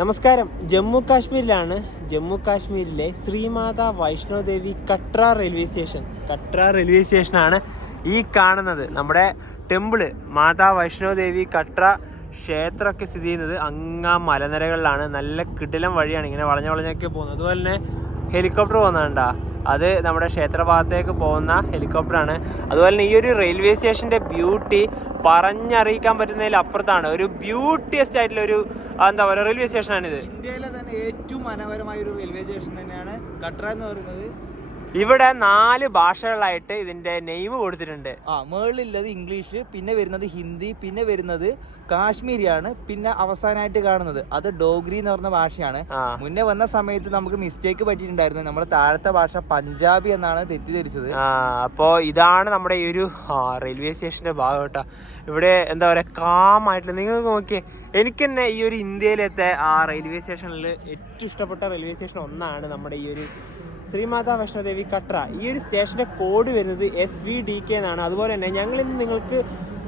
നമസ്കാരം. ജമ്മു കാശ്മീരിലെ ശ്രീമാതാ വൈഷ്ണോ ദേവി കട്ര റെയിൽവേ സ്റ്റേഷനാണ് ഈ കാണുന്നത്. നമ്മുടെ ടെമ്പിള് മാതാ വൈഷ്ണോ ദേവി കട്ര ക്ഷേത്രമൊക്കെ സ്ഥിതി ചെയ്യുന്നത് അങ്ങാ മലനിരകളിലാണ്. നല്ല കിടിലം വഴിയാണ്, ഇങ്ങനെ വളഞ്ഞൊക്കെ പോകുന്നത്. അതുപോലെ തന്നെ ഹെലികോപ്റ്റർ പോകുന്നുണ്ടാ, അത് നമ്മുടെ ക്ഷേത്ര ഭാഗത്തേക്ക് പോകുന്ന ഹെലികോപ്റ്ററാണ്. അതുപോലെ തന്നെ ഈ ഒരു റെയിൽവേ സ്റ്റേഷൻ്റെ ബ്യൂട്ടി പറഞ്ഞറിയിക്കാൻ പറ്റുന്നതിൽ അപ്പുറത്താണ്. ഒരു ബ്യൂട്ടിയസ്റ്റ് ആയിട്ടുള്ള ഒരു എന്താ പറയുക റെയിൽവേ സ്റ്റേഷനാണിത്. ഇന്ത്യയിലെ തന്നെ ഏറ്റവും മനോഹരമായ ഒരു റെയിൽവേ സ്റ്റേഷൻ തന്നെയാണ് കട്ര എന്ന് പറയുന്നത്. ഇവിടെ 4 ഭാഷകളായിട്ട് ഇതിന്റെ നെയിം കൊടുത്തിട്ടുണ്ട്. മുകളിലുള്ളത് ഇംഗ്ലീഷ്, പിന്നെ വരുന്നത് ഹിന്ദി, പിന്നെ വരുന്നത് കാശ്മീരിയാണ്, പിന്നെ അവസാനമായിട്ട് കാണുന്നത് അത് ഡോഗ്രി എന്ന് പറഞ്ഞ ഭാഷയാണ്. മുന്നേ വന്ന സമയത്ത് നമുക്ക് മിസ്റ്റേക്ക് പറ്റിയിട്ടുണ്ടായിരുന്നു. നമ്മുടെ താഴത്തെ ഭാഷ പഞ്ചാബി എന്നാണ് തെറ്റിദ്ധരിച്ചത്. അപ്പോൾ ഇതാണ് നമ്മുടെ ഈ ഒരു റെയിൽവേ സ്റ്റേഷന്റെ ഭാഗം കേട്ടോ. ഇവിടെ എന്താ പറയുക കാമായിട്ടുള്ള, നിങ്ങൾ നോക്കിയേ, എനിക്ക് തന്നെ ഈ ഒരു ഇന്ത്യയിലത്തെ ആ റെയിൽവേ സ്റ്റേഷനിൽ ഏറ്റവും ഇഷ്ടപ്പെട്ട റെയിൽവേ സ്റ്റേഷൻ ഒന്നാണ് നമ്മുടെ ഈ ഒരു ശ്രീമാതാ വൈഷ്ണോ ദേവി കട്ര. ഈ ഒരു സ്റ്റേഷന്റെ കോഡ് വരുന്നത് SVDK എന്നാണ്. അതുപോലെ തന്നെ ഞങ്ങൾ ഇന്ന് നിങ്ങൾക്ക്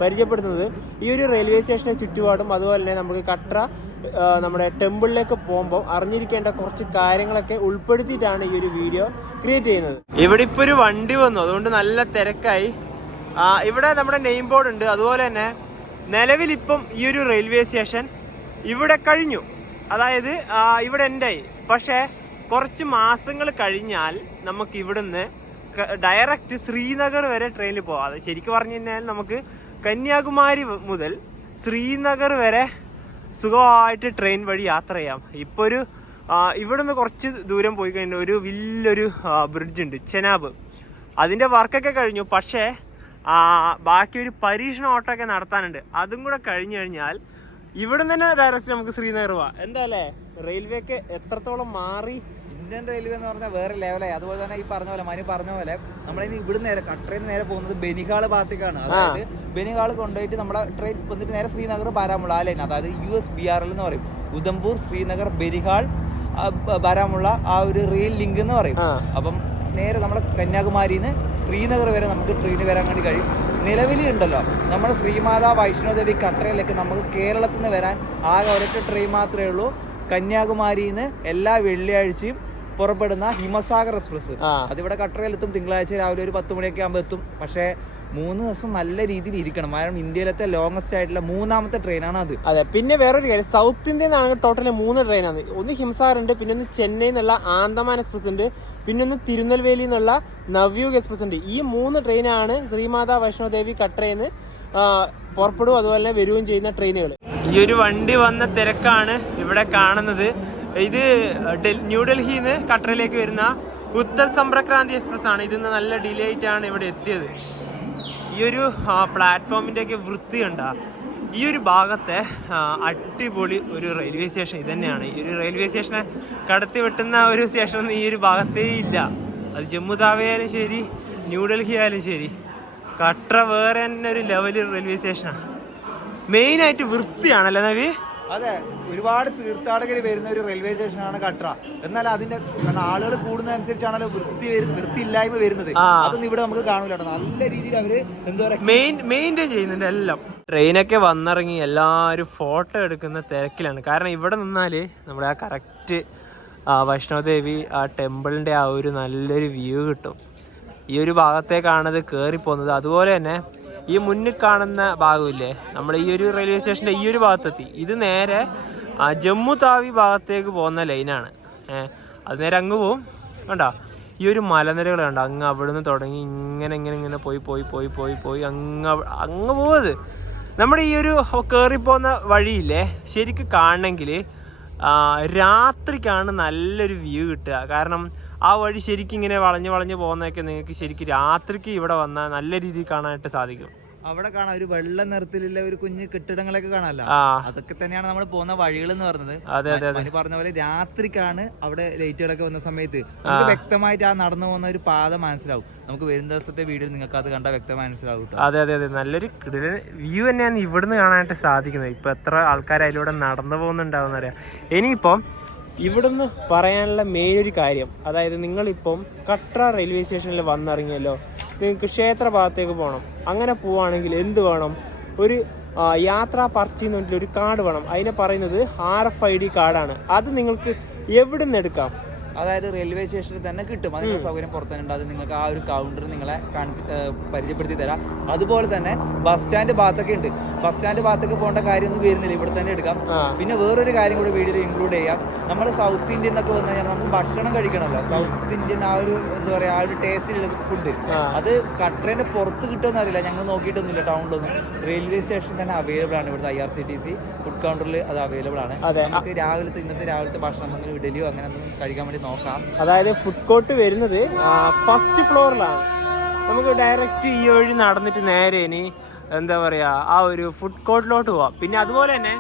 പരിചയപ്പെടുത്തുന്നത് ഈ ഒരു റെയിൽവേ സ്റ്റേഷന്റെ ചുറ്റുപാടും, അതുപോലെ തന്നെ നമുക്ക് കട്ര നമ്മുടെ ടെമ്പിളിലേക്ക് പോകുമ്പോൾ അറിഞ്ഞിരിക്കേണ്ട കുറച്ച് കാര്യങ്ങളൊക്കെ ഉൾപ്പെടുത്തിയിട്ടാണ് ഈ ഒരു വീഡിയോ ക്രിയേറ്റ് ചെയ്യുന്നത്. ഇവിടെ ഇപ്പോൾ ഒരു വണ്ടി വന്നു, അതുകൊണ്ട് നല്ല തിരക്കായി. ഇവിടെ നമ്മുടെ നെയിം ബോർഡ് ഉണ്ട്. അതുപോലെ തന്നെ നിലവിലിപ്പം ഈ ഒരു റെയിൽവേ സ്റ്റേഷൻ ഇവിടെ കഴിഞ്ഞു, അതായത് ഇവിടെ എൻഡായി. പക്ഷേ കുറച്ച് മാസങ്ങൾ കഴിഞ്ഞാൽ നമുക്ക് ഇവിടുന്ന് ഡയറക്റ്റ് ശ്രീനഗർ വരെ ട്രെയിനിൽ പോകാം. അത് ശരിക്കും പറഞ്ഞു കഴിഞ്ഞാൽ നമുക്ക് കന്യാകുമാരി മുതൽ ശ്രീനഗർ വരെ സുഖമായിട്ട് ട്രെയിൻ വഴി യാത്ര ചെയ്യാം. ഇപ്പോൾ ഒരു ഇവിടുന്ന് കുറച്ച് ദൂരം പോയി കഴിഞ്ഞാൽ ഒരു വലിയൊരു ബ്രിഡ്ജ് ഉണ്ട്, ചെനാബ്. അതിൻ്റെ വർക്കൊക്കെ കഴിഞ്ഞു. പക്ഷേ ബാക്കി ഒരു പരീക്ഷണ ഓട്ടമൊക്കെ നടത്താനുണ്ട്. അതും കൂടെ കഴിഞ്ഞു കഴിഞ്ഞാൽ ഇവിടെ തന്നെ ഡയറക്റ്റ് നമുക്ക് ശ്രീനഗർ പോവാം. എന്താ അല്ലേ, റെയിൽവേ ഒക്കെ എത്രത്തോളം മാറി. ഇന്ത്യൻ റെയിൽവേ എന്ന് പറഞ്ഞാൽ വേറെ ലെവലായി. അതുപോലെ തന്നെ ഈ പറഞ്ഞ പോലെ മനു പറഞ്ഞ പോലെ നമ്മളിനി ഇവിടെ നേരെ കട്രയിൽ നേരെ പോകുന്നത് ബനിഹാൾ ഭാഗത്തേക്കാണ്. അതായത് ബനിഹാൾ കൊണ്ടുപോയിട്ട് നമ്മുടെ ട്രെയിൻ വന്നിട്ട് നേരെ ശ്രീനഗർ ബാരാമുള്ള ആ ലൈൻ, അതായത് USBRL എന്ന് പറയും, ഉധംപൂർ ശ്രീനഗർ ബനിഹാൾ ബാരാമുള്ള ആ ഒരു റെയിൽ ലിങ്ക് എന്ന് പറയും. അപ്പം നേരെ നമ്മുടെ കന്യാകുമാരിന്ന് ശ്രീനഗർ വരെ നമുക്ക് ട്രെയിൻ വരാൻ വേണ്ടി കഴിയും. നിലവിലുണ്ടല്ലോ നമ്മുടെ ശ്രീമാതാ വൈഷ്ണോ ദേവി കട്രയിലേക്ക് നമുക്ക് കേരളത്തിൽ നിന്ന് വരാൻ ആകെ ഒരൊറ്റ ട്രെയിൻ മാത്രമേ ഉള്ളൂ. കന്യാകുമാരിയിൽ നിന്ന് എല്ലാ വെള്ളിയാഴ്ചയും പുറപ്പെടുന്ന ഹിമസാഗർ എക്സ്പ്രസ്. അതിവിടെ കട്രയിലെത്തും. തിങ്കളാഴ്ച രാവിലെ ഒരു 10 മണിയൊക്കെ ആകുമ്പോൾ എത്തും. പക്ഷേ 3 ദിവസം നല്ല രീതിയിൽ ഇരിക്കണം, കാരണം ഇന്ത്യയിലത്തെ ലോങ്ങസ്റ്റ് ആയിട്ടുള്ള 3ാമത്തെ ട്രെയിനാണ് അത്. അതെ, പിന്നെ വേറൊരു കാര്യം, സൗത്ത് ഇന്ത്യയിൽ നിന്നാണെങ്കിൽ ടോട്ടലി 3 ട്രെയിനാണ്. ഒന്ന് ഹിംസാഗർ ഉണ്ട്, പിന്നെ ഒന്ന് ചെന്നൈ എന്നുള്ള ആന്തമാൻ എക്സ്പ്രസ് ഉണ്ട്, പിന്നെ ഒന്ന് തിരുനെൽവേലി എന്നുള്ള നവ്യൂഗ് എക്സ്പ്രസ് ഉണ്ട്. ഈ 3 ട്രെയിനാണ് ശ്രീമാതാ വൈഷ്ണോ ദേവി കട്രയിൽ നിന്ന് പുറപ്പെടും അതുപോലെ തന്നെ വരികയും ചെയ്യുന്ന ട്രെയിനുകൾ. ഈ ഒരു വണ്ടി വന്ന തിരക്കാണ് ഇവിടെ കാണുന്നത്. ഇത് ന്യൂഡൽഹിയിൽ നിന്ന് കട്രയിലേക്ക് വരുന്ന ഉത്തർ സമ്പർക്രാന്തി എക്സ്പ്രസ് ആണ്. ഇതിന്ന് നല്ല ഡിലേ ആയിട്ടാണ് ഇവിടെ എത്തിയത്. ഈ ഒരു പ്ലാറ്റ്ഫോമിൻ്റെ ഒക്കെ വൃത്തി കണ്ട ഈ ഒരു ഭാഗത്തെ അടിപൊളി ഒരു റെയിൽവേ സ്റ്റേഷൻ ഇത് തന്നെയാണ്. ഈ ഒരു റെയിൽവേ സ്റ്റേഷനെ കടത്തി വെട്ടുന്ന ഒരു സ്റ്റേഷനൊന്നും ഈ ഒരു ഭാഗത്തേ ഇല്ല. അത് ജമ്മു താവി ആയാലും ശരി, ന്യൂഡൽഹി ആയാലും ശരി, കട്ര വേറെ തന്നെ ഒരു ലെവൽ റെയിൽവേ സ്റ്റേഷനാണ്. മെയിനായിട്ട് വൃത്തിയാണല്ലേ നവി? അതെ, ഒരുപാട് തീർത്ഥാടകർ വരുന്ന ഒരു റെയിൽവേ സ്റ്റേഷനാണ് കട്ര. എന്നാൽ അതിന്റെ ആളുകൾ കൂടുന്നതനുസരിച്ചാണല്ലോ വൃത്തിയില്ലായ്മ വരുന്നത്. അതൊന്നും ഇവിടെ നമുക്ക് കാണൂല. നല്ല രീതിയിൽ അവര് എന്താ പറയുക മെയിൻറ്റെയിൻ ചെയ്യുന്നുണ്ട് എല്ലാം. ട്രെയിനൊക്കെ വന്നിറങ്ങി എല്ലാവരും ഫോട്ടോ എടുക്കുന്ന തിരക്കിലാണ്. കാരണം ഇവിടെ നിന്നാല് നമ്മുടെ ആ കറക്റ്റ് വൈഷ്ണോദേവി ആ ടെമ്പിളിന്റെ ആ ഒരു നല്ലൊരു വ്യൂ കിട്ടും. ഈ ഒരു ഭാഗത്തേക്കാണത് കയറിപ്പോകുന്നത്. അതുപോലെ തന്നെ ഈ മുന്നിൽ കാണുന്ന ഭാഗമില്ലേ, നമ്മൾ ഈ ഒരു റെയിൽവേ സ്റ്റേഷൻ്റെ ഈ ഒരു ഭാഗത്തെത്തി. ഇത് നേരെ ജമ്മു താവി ഭാഗത്തേക്ക് പോകുന്ന ലൈനാണ്. അത് നേരെ അങ്ങ് പോവും. കണ്ടോ ഈ ഒരു മലനിരകൾ കണ്ടോ, അങ്ങ് അവിടുന്ന് തുടങ്ങി ഇങ്ങനെ പോയി അങ്ങ് പോവത്. നമ്മുടെ ഈ ഒരു കയറിപ്പോകുന്ന വഴിയില്ലേ, ശരിക്കും കാണണമെങ്കിൽ രാത്രിക്കാണ് നല്ലൊരു വ്യൂ കിട്ടുക. കാരണം ആ വഴി ശരിക്കും ഇങ്ങനെ വളഞ്ഞ് പോകുന്നതൊക്കെ നിങ്ങൾക്ക് ശരിക്കും രാത്രിക്ക് ഇവിടെ വന്നാൽ നല്ല രീതിയിൽ കാണാനായിട്ട് സാധിക്കും. അവിടെ കാണാം ഒരു വെള്ള നിറത്തിലുള്ള ഒരു കുഞ്ഞു കെട്ടിടങ്ങളൊക്കെ കാണാമല്ലോ. അതൊക്കെ തന്നെയാണ് നമ്മൾ പോകുന്ന വഴികൾ എന്ന് പറഞ്ഞത്. പറഞ്ഞ പോലെ രാത്രിക്കാണ് അവിടെ ലൈറ്റുകളൊക്കെ വന്ന സമയത്ത് നമുക്ക് വ്യക്തമായിട്ട് ആ നടന്നു പോകുന്ന ഒരു പാത മനസ്സിലാവും. നമുക്ക് വരും ദിവസത്തെ വീഡിയോ നിങ്ങൾക്ക് അത് കണ്ടാൽ വ്യക്തമായി മനസ്സിലാവും. അതെ, നല്ലൊരു വ്യൂ തന്നെയാണ് ഇവിടുന്ന് കാണാനായിട്ട് സാധിക്കുന്നത്. ഇപ്പൊ എത്ര ആൾക്കാർ അതിലൂടെ നടന്നു പോകുന്നുണ്ടാവും അറിയാം. ഇനിയിപ്പം ഇവിടുന്ന് പറയാനുള്ള മെയിൻ ഒരു കാര്യം, അതായത് നിങ്ങളിപ്പം കട്ര റെയിൽവേ സ്റ്റേഷനിൽ വന്നിറങ്ങിയല്ലോ, നിങ്ങൾക്ക് ക്ഷേത്ര ഭാഗത്തേക്ക് പോകണം. അങ്ങനെ പോവുകയാണെങ്കിൽ എന്ത് വേണം, ഒരു യാത്രാ പർച്ചി എന്ന് പറഞ്ഞിട്ട് ഒരു കാർഡ് വേണം. അതിനെ പറയുന്നത് RFID കാർഡാണ്. അത് നിങ്ങൾക്ക് എവിടെ നിന്ന് എടുക്കാം? അതായത് റെയിൽവേ സ്റ്റേഷനിൽ തന്നെ കിട്ടും. അതിനുള്ള സൗകര്യം പുറത്തുണ്ട്. അത് നിങ്ങൾക്ക് ആ ഒരു കൗണ്ടർ നിങ്ങളെ പരിചയപ്പെടുത്തി തരാം. അതുപോലെ തന്നെ ബസ് സ്റ്റാൻഡ് ഭാഗത്തൊക്കെ ഉണ്ട്. ബസ് സ്റ്റാൻഡ് ഭാഗത്തൊക്കെ പോകേണ്ട കാര്യമൊന്നും വരുന്നില്ല, ഇവിടെ തന്നെ എടുക്കാം. പിന്നെ വേറൊരു കാര്യം കൂടി വീഡിയോയിൽ ഇൻക്ലൂഡ് ചെയ്യാം. നമ്മൾ സൗത്ത് ഇന്ത്യൻ എന്നൊക്കെ വന്നു കഴിഞ്ഞാൽ നമുക്ക് ഭക്ഷണം കഴിക്കണമല്ലോ. സൗത്ത് ഇന്ത്യൻ ആ ഒരു എന്താ പറയുക, ആ ഒരു ടേസ്റ്റിലുള്ള ഫുഡ് അത് കട്രേന്റെ പുറത്ത് കിട്ടുമെന്ന് അറിയില്ല, ഞങ്ങൾ നോക്കിയിട്ടൊന്നുമില്ല ടൗണിലൊന്നും. റെയിൽവേ സ്റ്റേഷൻ തന്നെ അവൈലബിൾ ആണ്. ഇവിടുത്തെ IRCTC ഫുഡ് കൗണ്ടറിൽ അത് അവൈലബിൾ ആണ്. നമുക്ക് ഇന്നത്തെ രാവിലത്തെ ഭക്ഷണം നമ്മൾ ഇഡലിയോ അങ്ങനെ എന്തെങ്കിലും കഴിക്കാൻ വേണ്ടി നോക്കാം. അതായത് ഫുഡ് കോർട്ട് വരുന്നത് ഫസ്റ്റ് ഫ്ലോറിലാണ്. നമുക്ക് ഡയറക്റ്റ് ഈ വഴി നടന്നിട്ട് നേരെ ഇനി എന്താ പറയാ ആ ഒരു ഫുഡ് കോർട്ടിലോട്ട് പോവാം. പിന്നെ അതുപോലെ തന്നെ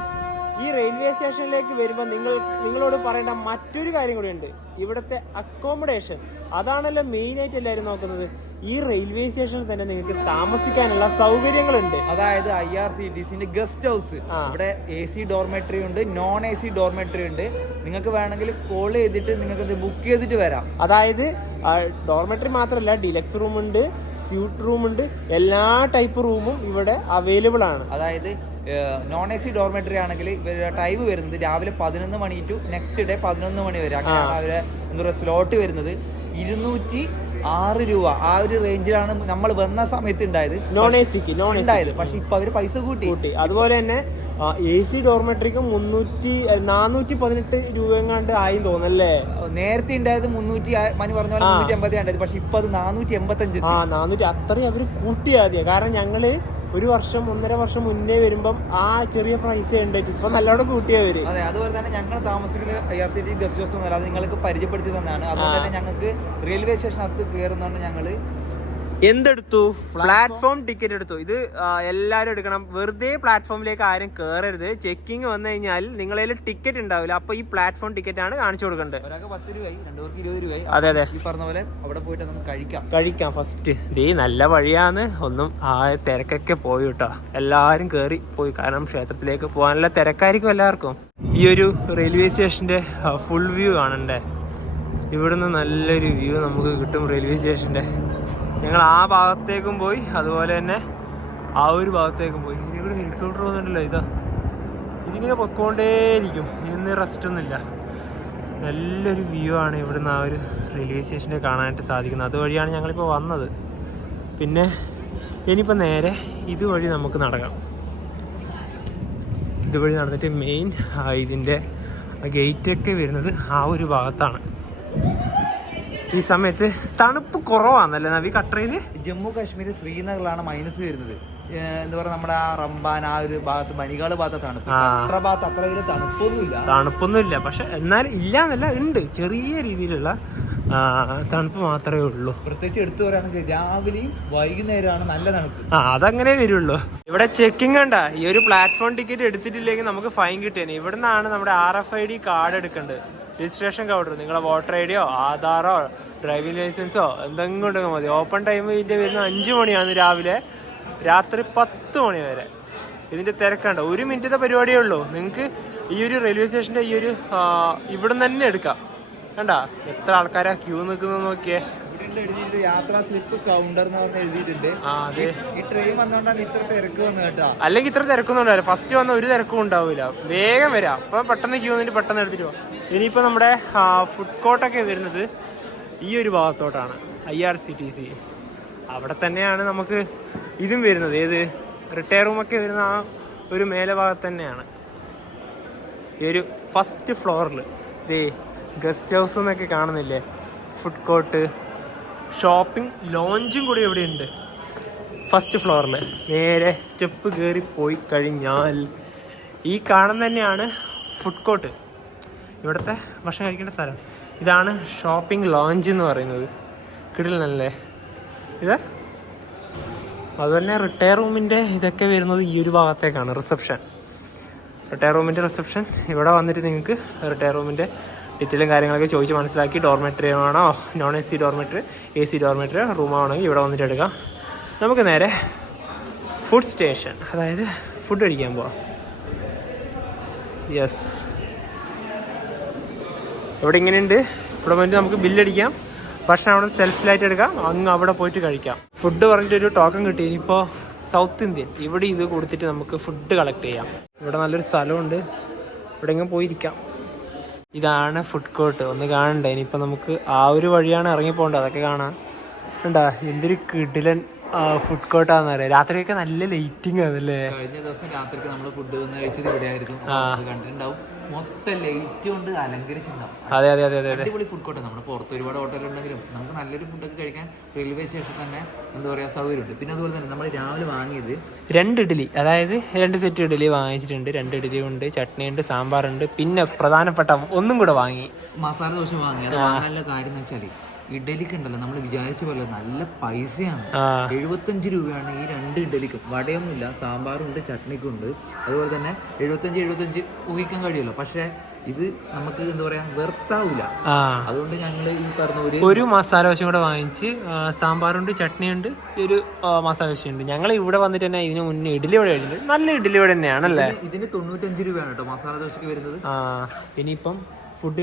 ഈ റെയിൽവേ സ്റ്റേഷനിലേക്ക് വരുമ്പോൾ നിങ്ങളോട് പറയേണ്ട മറ്റൊരു കാര്യം കൂടി ഉണ്ട്. ഇവിടുത്തെ അക്കോമഡേഷൻ, അതാണല്ലോ മെയിനായിട്ട് എല്ലാവരും നോക്കുന്നത്. ഈ റെയിൽവേ സ്റ്റേഷനിൽ തന്നെ നിങ്ങൾക്ക് താമസിക്കാനുള്ള സൗകര്യങ്ങളുണ്ട്. അതായത് IRCTCന്റെ ഗസ്റ്റ് ഹൗസ്, ഇവിടെ AC ഡോർമെട്രി ഉണ്ട്, നോൺ AC ഡോർമെട്രി ഉണ്ട്. നിങ്ങൾക്ക് വേണമെങ്കിൽ കോൾ ചെയ്തിട്ട് നിങ്ങൾക്ക് ബുക്ക് ചെയ്തിട്ട് വരാം. അതായത് ഡോർമെട്രി മാത്രമല്ല, ഡിലക്സ് റൂം ഉണ്ട്, സ്യൂട്ട് റൂം ഉണ്ട്, എല്ലാ ടൈപ്പ് റൂമും ഇവിടെ അവൈലബിൾ ആണ്. അതായത് നോൺ AC ഡോർമെട്രി ആണെങ്കിൽ ഇവരുടെ ടൈം വരുന്നത് രാവിലെ 11 മണി ടു നെക്സ്റ്റ് ഡേ 11 മണി വരെ. അങ്ങനെയാണ് അവരെ എന്താ പറയുക സ്ലോട്ട് വരുന്നത്. 206 രൂപ ആ ഒരു റേഞ്ചിലാണ് നമ്മൾ വന്ന സമയത്ത് ഉണ്ടായത്, നോൺ എസിക്ക് ഉണ്ടായത്. പക്ഷെ ഇപ്പൊ അവര് പൈസ കൂട്ടി. അതുപോലെ തന്നെ AC ഡോർമെട്രിക്ക് 418 രൂപ എങ്ങാണ്ട് ആയി തോന്നല്ലേ. നേരത്തെ ഉണ്ടായത് 300 മണി പറഞ്ഞ പോലെ 380 ഉണ്ടായത്. പക്ഷെ ഇപ്പൊ അത് 485. 400 അത്രയും അവര് കൂട്ടിയാദ്യം. കാരണം ഞങ്ങള് ഒരു വർഷം 1.5 വർഷം മുന്നേ വരുമ്പം ആ ചെറിയ പ്രൈസ് ഉണ്ടായിട്ട് ഇപ്പൊ നല്ലോണം കൂട്ടിയവര്. അതെ, അതുപോലെ തന്നെ ഞങ്ങൾ താമസിക്കുന്ന IRCTC ഗസ്റ്റ് ഹൗസ് ഒന്നും അത് നിങ്ങൾക്ക് പരിചയപ്പെടുത്തി തന്നെയാണ്. അതുകൊണ്ട് തന്നെ ഞങ്ങൾക്ക് റെയിൽവേ സ്റ്റേഷനകത്ത് കയറുന്നതുകൊണ്ട് ഞങ്ങള് എന്തെടുത്തു? പ്ലാറ്റ്ഫോം ടിക്കറ്റ് എടുത്തു. ഇത് എല്ലാവരും എടുക്കണം. വെറുതെ പ്ലാറ്റ്ഫോമിലേക്ക് ആരും കയറരുത്. ചെക്കിങ് വന്നു കഴിഞ്ഞാൽ നിങ്ങളതിൽ ടിക്കറ്റ് ഉണ്ടാവില്ല. അപ്പൊ ഈ പ്ലാറ്റ്ഫോം ടിക്കറ്റ് ആണ് കാണിച്ചു കൊടുക്കേണ്ടത്. ഒരാൾക്ക് 10 രൂപയായി, 2 പേർക്ക് 20 രൂപയായി. അതെ, ഈ പറഞ്ഞ പോലെ അവിടെ പോയിട്ട് നമുക്ക് കഴിക്കാം. ഫസ്റ്റ് ദേ നല്ല വഴിയാന്ന്. ഒന്നും ആ തിരക്കൊക്കെ പോയി കേട്ടോ. എല്ലാവരും കയറി പോയി. കാരണം ക്ഷേത്രത്തിലേക്ക് പോകാനുള്ള തിരക്കായിരിക്കും എല്ലാവർക്കും. ഈ ഒരു റെയിൽവേ സ്റ്റേഷന്റെ ഫുൾ വ്യൂ കാണണ്ടേ? ഇവിടുന്ന് നല്ലൊരു വ്യൂ നമുക്ക് കിട്ടും റെയിൽവേ സ്റ്റേഷന്റെ. ഞങ്ങൾ ആ ഭാഗത്തേക്കും പോയി, അതുപോലെ തന്നെ ആ ഒരു ഭാഗത്തേക്കും പോയി. ഇനി ഇവിടെ ഹെലികോപ്റ്റർ പോകുന്നുണ്ടല്ലോ, ഇതിങ്ങനെ പൊയ്ക്കൊണ്ടേയിരിക്കും. ഇതിന് റെസ്റ്റ് ഒന്നുമില്ല. നല്ലൊരു വ്യൂ ആണ് ഇവിടുന്ന് ആ ഒരു റെയിൽവേ സ്റ്റേഷനിൽ കാണാനായിട്ട് സാധിക്കുന്നത്. അതുവഴിയാണ് ഞങ്ങളിപ്പോൾ വന്നത്. പിന്നെ ഇനിയിപ്പോൾ നേരെ ഇതുവഴി നമുക്ക് നടക്കാം. ഇതുവഴി നടന്നിട്ട് മെയിൻ ഇതിൻ്റെ ഗേറ്റൊക്കെ വരുന്നത് ആ ഒരു ഭാഗത്താണ്. ഈ സമയത്ത് തണുപ്പ് കുറവാണല്ലേ നവി കട്രയില്? ജമ്മു കാശ്മീർ ശ്രീനഗറിലാണ് മൈനസ് വരുന്നത്. എന്താ പറയുക, നമ്മുടെ ആ റംബാൻ ആ ഒരു ഭാഗത്ത് ബനികാള് ഭാഗത്ത് തണുപ്പ്. ഭാഗത്ത് അത്ര വലിയ തണുപ്പൊന്നുമില്ല. പക്ഷെ എന്നാൽ ഇല്ലാന്നല്ല, ഉണ്ട് ചെറിയ രീതിയിലുള്ള തണുപ്പ് മാത്രമേ ഉള്ളൂ. പ്രത്യേകിച്ച് എടുത്തു പറയുകയാണെങ്കിൽ രാവിലെയും വൈകുന്നേരമാണ് നല്ല തണുപ്പ്. അതങ്ങനെ വരുള്ളൂ. ഇവിടെ ചെക്കിംഗ് ഉണ്ടാ. ഈ ഒരു പ്ലാറ്റ്ഫോം ടിക്കറ്റ് എടുത്തിട്ടില്ലെങ്കിൽ നമുക്ക് ഫൈൻ കിട്ടിയേനെ. ഇവിടെ നിന്നാണ് നമ്മുടെ RFID കാർഡ് എടുക്കേണ്ടത്. Registration counter. നിങ്ങളെ വോട്ടർ ID-യോ ആധാറോ ഡ്രൈവിംഗ് ലൈസൻസോ എന്തെങ്കിലും ഉണ്ടെങ്കിൽ മതി. ഓപ്പൺ ടൈം ഇതിൻ്റെ വരുന്നത് 5 മണിയാണ് രാവിലെ, രാത്രി 10 മണി വരെ. ഇതിൻ്റെ തിരക്കുണ്ട്. 1 മിനിറ്റത്തെ പരിപാടിയേ ഉള്ളൂ. നിങ്ങൾക്ക് ഈ ഒരു റെയിൽവേ സ്റ്റേഷൻ്റെ ഈ ഒരു ഇവിടെ നിന്ന് തന്നെ എടുക്കാം. കണ്ടാ എത്ര ആൾക്കാരാ ക്യൂ നിൽക്കുന്നത് നോക്കിയേ. യാത്രാ സ്ലിപ്പ് കൗണ്ടർ എന്ന് പറഞ്ഞ് എഴുതിയിട്ടുണ്ട്. ഈ ട്രെയിൻ വന്നോണ്ടാണ് ഇത്ര തിരക്ക് വന്നത് കേട്ടോ. അല്ലെങ്കിൽ ഇത്ര തിരക്കൊന്നും ഉണ്ടാവില്ല. ഫസ്റ്റ് വന്ന ഒരു തിരക്കും ഉണ്ടാവില്ല. വേഗം വരാം. അപ്പൊ പെട്ടെന്ന് ക്യൂ നിന്നിട്ട് പെട്ടെന്ന് എടുത്തിട്ട് പോവാം. ഇനിയിപ്പോ നമ്മുടെ ഫുഡ് കോർട്ടൊക്കെ വരുന്നത് ഈ ഒരു ഭാഗത്തോട്ടാണ്. IRCTC അവിടെ തന്നെയാണ് നമുക്ക് ഇതും വരുന്നത്. ഏത് റിട്ടയർ റൂമൊക്കെ വരുന്ന ആ ഒരു മേലെ ഭാഗത്ത് തന്നെയാണ്. ഈ ഒരു ഫസ്റ്റ് ഫ്ലോറിൽ ഇതേ ഗസ്റ്റ് ഹൗസ് എന്നൊക്കെ കാണുന്നില്ലേ, ഫുഡ് കോർട്ട്, ഷോപ്പിംഗ് ലോഞ്ചും കൂടി ഇവിടെ ഉണ്ട്. ഫസ്റ്റ് ഫ്ലോറിൽ നേരെ സ്റ്റെപ്പ് കയറി പോയി കഴിഞ്ഞാൽ ഈ കാണുന്ന തന്നെയാണ് ഫുഡ് കോർട്ട്, ഇവിടുത്തെ ഭക്ഷണം കഴിക്കേണ്ട സ്ഥലം. ഇതാണ് ഷോപ്പിംഗ് ലോഞ്ച് എന്ന് പറയുന്നത്. കിടിലനല്ലേ ഇത്? അതുപോലെ റിട്ടയർ റൂമിൻ്റെ ഇതൊക്കെ വരുന്നത് ഈ ഒരു ഭാഗത്തേക്കാണ്. റിട്ടയർ റൂമിൻ്റെ റിസപ്ഷൻ. ഇവിടെ വന്നിട്ട് നിങ്ങൾക്ക് റിട്ടയർ റൂമിൻ്റെ ഡീറ്റെയിലും കാര്യങ്ങളൊക്കെ ചോദിച്ച് മനസ്സിലാക്കി ഡോർമെട്രി ആണോ, non AC dormitory, AC dormitory റൂമാണെങ്കിൽ ഇവിടെ വന്നിട്ട് എടുക്കാം. നമുക്ക് നേരെ ഫുഡ് സ്റ്റേഷൻ, അതായത് ഫുഡ് കഴിക്കാൻ പോവാം. യെസ്, ഇവിടെ ഇങ്ങനെയുണ്ട്. ഇവിടെ വന്നിട്ട് നമുക്ക് ബില്ലടിക്കാം. ഭക്ഷണം അവിടെ സെൽഫിലായിട്ട് എടുക്കാം. അങ്ങ് അവിടെ പോയിട്ട് കഴിക്കാം. ഫുഡ് പറഞ്ഞിട്ടൊരു ടോക്കൺ കിട്ടി. ഇനിയിപ്പോൾ സൗത്ത് ഇന്ത്യൻ. ഇവിടെ ഇത് കൊടുത്തിട്ട് നമുക്ക് ഫുഡ് കളക്ട് ചെയ്യാം. ഇവിടെ നല്ലൊരു സ്ഥലമുണ്ട്, ഇവിടെ എങ്ങനെ പോയിരിക്കാം. ഇതാണ് ഫുഡ് കോർട്ട്. ഒന്ന് കാണണ്ടേ? ഇനിയിപ്പോൾ നമുക്ക് ആ ഒരു വഴിയാണ് ഇറങ്ങി പോകേണ്ടത്. അതൊക്കെ കാണാം. ഉണ്ടാ എന്തൊരു കിടിലൻ ഫുഡ് കോർട്ടാന്ന് പറയാം. രാത്രിയൊക്കെ നല്ല ലൈറ്റിംഗ് ആണല്ലേ. കഴിഞ്ഞ ദിവസം രാത്രിക്ക് നമ്മൾ ഫുഡ് കഴിച്ചത് ഇവിടെ ആയിരുന്നു, കണ്ടിട്ടുണ്ടാവും. മൊത്തം ലൈറ്റ് കൊണ്ട് അലങ്കരിച്ചിട്ടുണ്ടാവും. അതെ അതെ അതെ അതെ അടിപൊളി ഫുഡ് കോർട്ട്. നമ്മുടെ പുറത്ത് ഒരുപാട് ഹോട്ടലുണ്ടെങ്കിലും നമുക്ക് നല്ലൊരു ഫുഡൊക്കെ കഴിക്കാൻ റെയിൽവേ സ്റ്റേഷൻ തന്നെ എന്താ പറയുക സൗകര്യമുണ്ട്. പിന്നെ അതുപോലെ തന്നെ നമ്മൾ രാവിലെ വാങ്ങിയത് 2 ഇഡ്ഡലി, അതായത് 2 സെറ്റ് ഇഡ്ഡലി വാങ്ങിച്ചിട്ടുണ്ട്. 2 ഇഡ്ഡലി ഉണ്ട്, ചട്നി ഉണ്ട്, സാമ്പാറുണ്ട്. പിന്നെ പ്രധാനപ്പെട്ട ഒന്നും കൂടെ വാങ്ങി, മസാല ദോശ വാങ്ങി. അത് വാങ്ങാനുള്ള കാര്യം എന്ന് വെച്ചാൽ ഇഡലിക്ക് ഉണ്ടല്ലോ നമ്മൾ വിചാരിച്ച പോലെ നല്ല പൈസയാണ്. 75 രൂപയാണ് ഈ 2 ഇഡലിക്കും. വടയൊന്നുമില്ല, സാമ്പാറുണ്ട്, ചട്നിക്കും ഉണ്ട്. അതുപോലെ തന്നെ 75 ഊഹിക്കാൻ കഴിയുമല്ലോ. പക്ഷെ ഇത് നമുക്ക് എന്താ പറയാ വെർത്താവൂല. അതുകൊണ്ട് ഞങ്ങൾ ഈ പറഞ്ഞ ഒരു മസാല ദോശ കൂടെ വാങ്ങിച്ച്, സാമ്പാറുണ്ട്, ചട്നിയുണ്ട്, ഒരു മസാല ദോശയുണ്ട്. ഞങ്ങൾ ഇവിടെ വന്നിട്ട് തന്നെ ഇതിന് മുന്നേ ഇഡലി ഇവിടെ കഴിച്ചിട്ടുണ്ട്. നല്ല ഇഡലി ഇവിടെ തന്നെയാണല്ലേ. ഇതിന് 95 രൂപയാണ് കേട്ടോ മസാല ദോശക്ക് വരുന്നത്. ഇനിയിപ്പം ഫുഡ്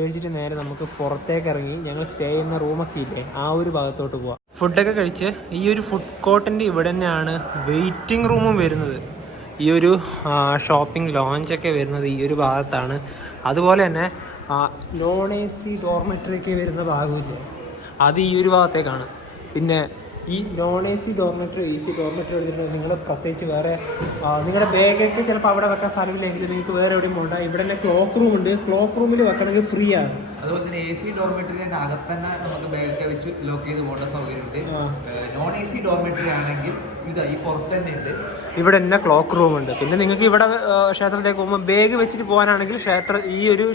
കഴിച്ചിട്ട് നേരെ നമുക്ക് പുറത്തേക്ക് ഇറങ്ങി ഞങ്ങൾ സ്റ്റേ ചെയ്യുന്ന റൂമൊക്കെ ഇല്ലേ, ആ ഒരു ഭാഗത്തോട്ട് പോവാം. ഫുഡൊക്കെ കഴിച്ച് ഈ ഒരു ഫുഡ് കോർട്ടിൻ്റെ ഇവിടെ തന്നെയാണ് വെയിറ്റിംഗ് റൂമും വരുന്നത്. ഈ ഒരു ഷോപ്പിംഗ് ലോഞ്ചൊക്കെ വരുന്നത് ഈ ഒരു ഭാഗത്താണ്. അതുപോലെ തന്നെ നോൺ AC ഡോർമെറ്ററി ഒക്കെ വരുന്ന ഭാഗമില്ലേ, അത് ഈ ഒരു ഭാഗത്തേക്കാണ്. പിന്നെ ഈ non AC dormitory, AC dormitory എടുത്തിട്ട് നിങ്ങൾ പ്രത്യേകിച്ച് വേറെ നിങ്ങളുടെ ബാഗൊക്കെ ചിലപ്പോൾ അവിടെ വെക്കാൻ സ്ഥലമില്ലെങ്കിൽ നിങ്ങൾക്ക് വേറെ എവിടെയും പോകണ്ട. ഇവിടെ തന്നെ ക്ലോക്ക് റൂം ഉണ്ട്. ക്ലോക്ക് റൂമിൽ വെക്കണമെങ്കിൽ ഫ്രീ ആണ്. അതുപോലെ തന്നെ AC ഡോർമെറ്ററിന്റെ അകത്ത് തന്നെ നമുക്ക് ബാഗൊക്കെ വെച്ച് ലോക്ക് ചെയ്ത് പോകേണ്ട സൗകര്യമുണ്ട്. നോൺ AC ഡോർമെറ്ററി ആണെങ്കിൽ ഇതാ ഈ പുറത്ത് തന്നെ ഉണ്ട്. ഇവിടെ തന്നെ ക്ലോക്ക് റൂം ഉണ്ട്. പിന്നെ നിങ്ങൾക്ക് ഇവിടെ ക്ഷേത്രത്തിലേക്ക് പോകുമ്പോൾ ബാഗ് വെച്ചിട്ട് പോകാനാണെങ്കിൽ ഈ ഒരു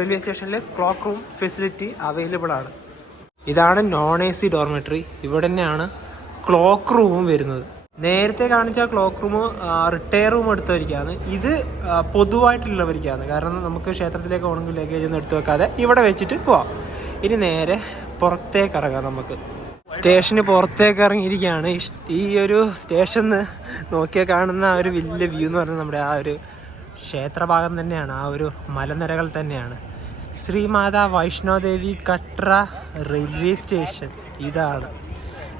റെയിൽവേ സ്റ്റേഷനിൽ ക്ലോക്ക് റൂം ഫെസിലിറ്റി അവൈലബിൾ ആണ്. ഇതാണ് നോൺ AC ഡോർമെറ്ററി. ഇവിടെ തന്നെയാണ് ക്ലോക്ക് റൂമും വരുന്നത്. നേരത്തെ കാണിച്ച ക്ലോക്ക് റൂം റിട്ടയർ റൂം എടുത്തവർക്കാണ്. ഇത് പൊതുവായിട്ടുള്ളവർക്കാണ്. കാരണം നമുക്ക് ക്ഷേത്രത്തിലേക്ക് പോകണമെങ്കിൽ ലഗേജ് ഒന്നും എടുത്തു വെക്കാതെ ഇവിടെ വെച്ചിട്ട് പോവാം. ഇനി നേരെ പുറത്തേക്ക് ഇറങ്ങാം. നമുക്ക് സ്റ്റേഷന് പുറത്തേക്ക് ഇറങ്ങിയിരിക്കുകയാണ്. ഈ ഒരു സ്റ്റേഷന് നോക്കിയാൽ കാണുന്ന ആ ഒരു വലിയ വ്യൂ എന്ന് പറഞ്ഞാൽ നമ്മുടെ ആ ഒരു ക്ഷേത്രഭാഗം തന്നെയാണ്, ആ ഒരു മലനിരകൾ തന്നെയാണ്. ശ്രീമാതാ വൈഷ്ണോദേവി കട്ര റെയിൽവേ സ്റ്റേഷൻ ഇതാണ്.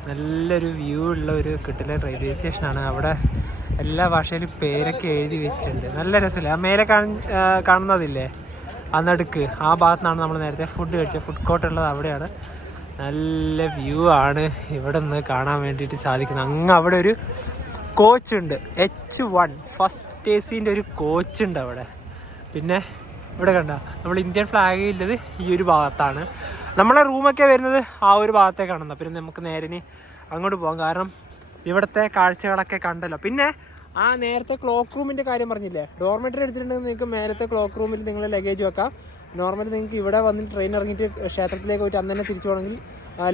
നല്ലൊരു വ്യൂ ഉള്ള ഒരു കിട്ടിലെ റെയിൽവേ സ്റ്റേഷനാണ്. അവിടെ എല്ലാ ഭാഷയിലും പേരൊക്കെ എഴുതി വെച്ചിട്ടുണ്ട്. നല്ല രസമില്ല. ആ മേലെ കാണുന്നതില്ലേ, ആ നടുക്ക്, ആ ഭാഗത്തുനിന്നാണ് നമ്മൾ നേരത്തെ ഫുഡ് കഴിച്ചത്. ഫുഡ് കോർട്ട് ഉള്ളത് അവിടെയാണ്. നല്ല വ്യൂ ആണ് ഇവിടെ നിന്ന് കാണാൻ വേണ്ടിയിട്ട് സാധിക്കുന്നത്. അങ്ങ് അവിടെ ഒരു കോച്ചുണ്ട്, H1 ഫസ്റ്റ് AC-ൻ്റെ ഒരു കോച്ചുണ്ട് അവിടെ. പിന്നെ ഇവിടെ കണ്ട നമ്മൾ ഇന്ത്യൻ ഫ്ലാഗ് ഉള്ളത് ഈ ഒരു ഭാഗത്താണ്. നമ്മളെ റൂമൊക്കെ വരുന്നത് ആ ഒരു ഭാഗത്തേക്കാണെന്ന്. പിന്നെ നമുക്ക് നേരെ അങ്ങോട്ട് പോകാം. കാരണം ഇവിടുത്തെ കാഴ്ചകളൊക്കെ കണ്ടല്ലോ. പിന്നെ ആ നേരത്തെ ക്ലോക്ക് റൂമിൻ്റെ കാര്യം പറഞ്ഞില്ലേ, ഡോർമെറ്ററി എടുത്തിട്ടുണ്ടെങ്കിൽ നിങ്ങൾക്ക് മേലത്തെ ക്ലോക്ക് റൂമിൽ നിങ്ങൾ ലഗേജ് വെക്കാം. നോർമലി നിങ്ങൾക്ക് ഇവിടെ വന്നിട്ട് ട്രെയിൻ ഇറങ്ങിയിട്ട് ക്ഷേത്രത്തിലേക്ക് പോയിട്ട് അന്ന് തന്നെ തിരിച്ചു പോകണമെങ്കിൽ